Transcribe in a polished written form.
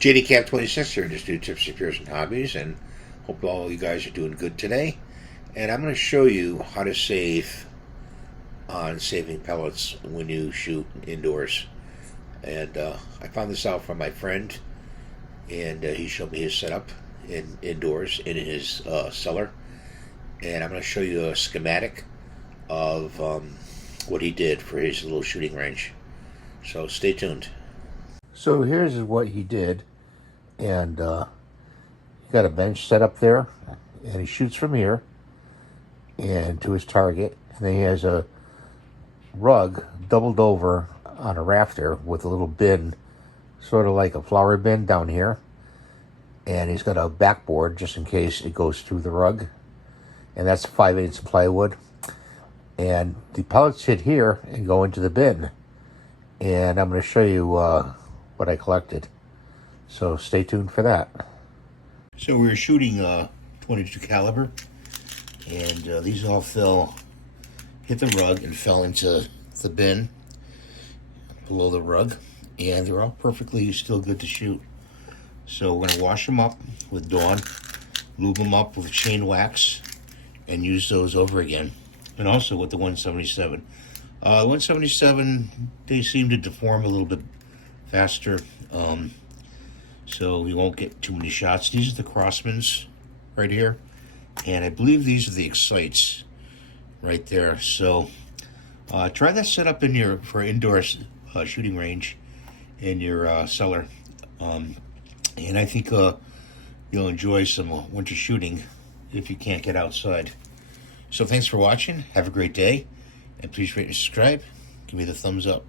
JD 26 here, just do tips, repairs, and hobbies, and hope all you guys are doing good today. And I'm going to show you how to save on saving pellets when you shoot indoors. And I found this out from my friend, and he showed me his setup indoors in his cellar. And I'm going to show you a schematic of what he did for his little shooting range. So stay tuned. So here's what he did. And he got a bench set up there, and he shoots from here and to his target. And then he has a rug doubled over on a rafter with a little bin, sort of like a flower bin down here. And he's got a backboard just in case it goes through the rug. And that's 5/8 plywood. And the pellets hit here and go into the bin. And I'm going to show you what I collected. So stay tuned for that. So we were shooting 22 caliber, and these all hit the rug and fell into the bin below the rug, and they're all perfectly still good to shoot. So we're gonna wash them up with Dawn, lube them up with chain wax, and use those over again. And also with the 177. 177, they seem to deform a little bit faster. So we won't get too many shots. These are the Crossmans right here. And I believe these are the Excites right there. So try that setup for indoor shooting range in your cellar. And I think you'll enjoy some winter shooting if you can't get outside. So thanks for watching. Have a great day. And please rate and subscribe. Give me the thumbs up.